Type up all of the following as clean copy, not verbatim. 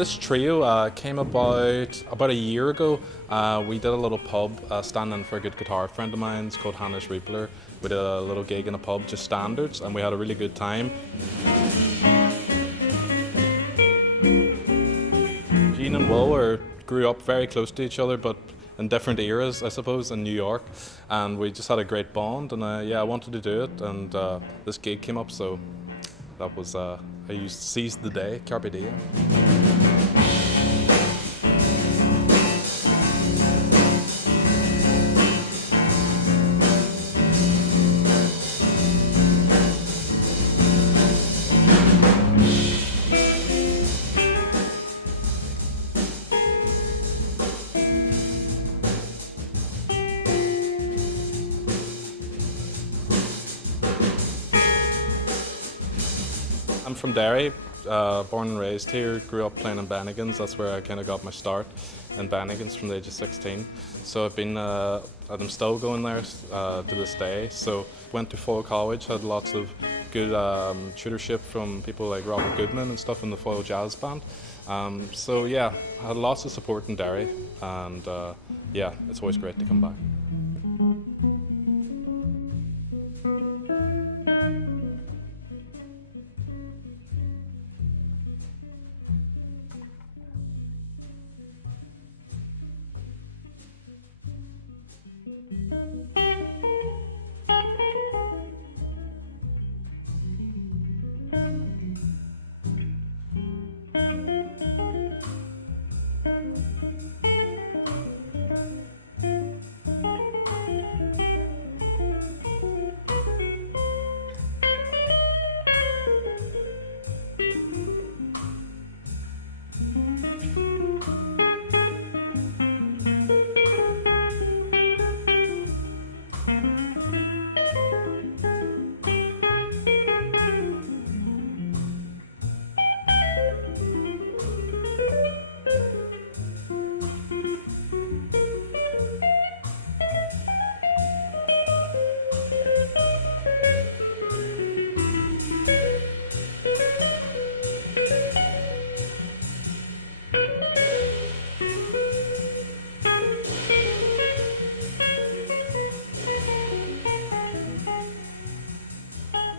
This trio came about a year ago. We did a little pub stand-in for a good guitar friend of mine's called Hannes Riebler. We did a little gig in a pub, just standards, and we had a really good time. Gene and Will grew up very close to each other, but in different eras, I suppose, in New York, and we just had a great bond. And I wanted to do it, and this gig came up, so that was I seized the day, carpe diem. I'm from Derry, born and raised here, grew up playing in Bennigan's. That's where I kind of got my start in Bennigan's from the age of 16. So I'm still going there to this day. So went to Foyle College, had lots of good tutorship from people like Robert Goodman and stuff in the Foyle Jazz Band. So yeah, I had lots of support in Derry, and yeah, it's always great to come back.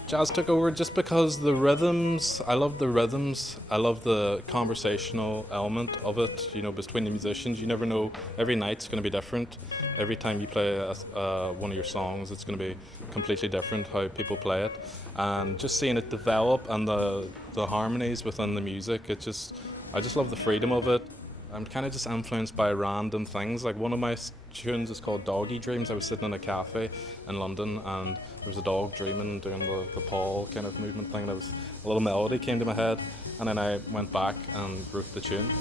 Jazz took over just because the rhythms, I love the rhythms, I love the conversational element of it, you know, between the musicians. You never know, every night's going to be different. Every time you play one of your songs, it's going to be completely different how people play it. And just seeing it develop and the harmonies within the music, I just love the freedom of it. I'm kind of just influenced by random things. Like one of my tunes is called Doggy Dreams. I was sitting in a cafe in London and there was a dog dreaming, doing the paw kind of movement thing. And a little melody came to my head, and then I went back and wrote the tune.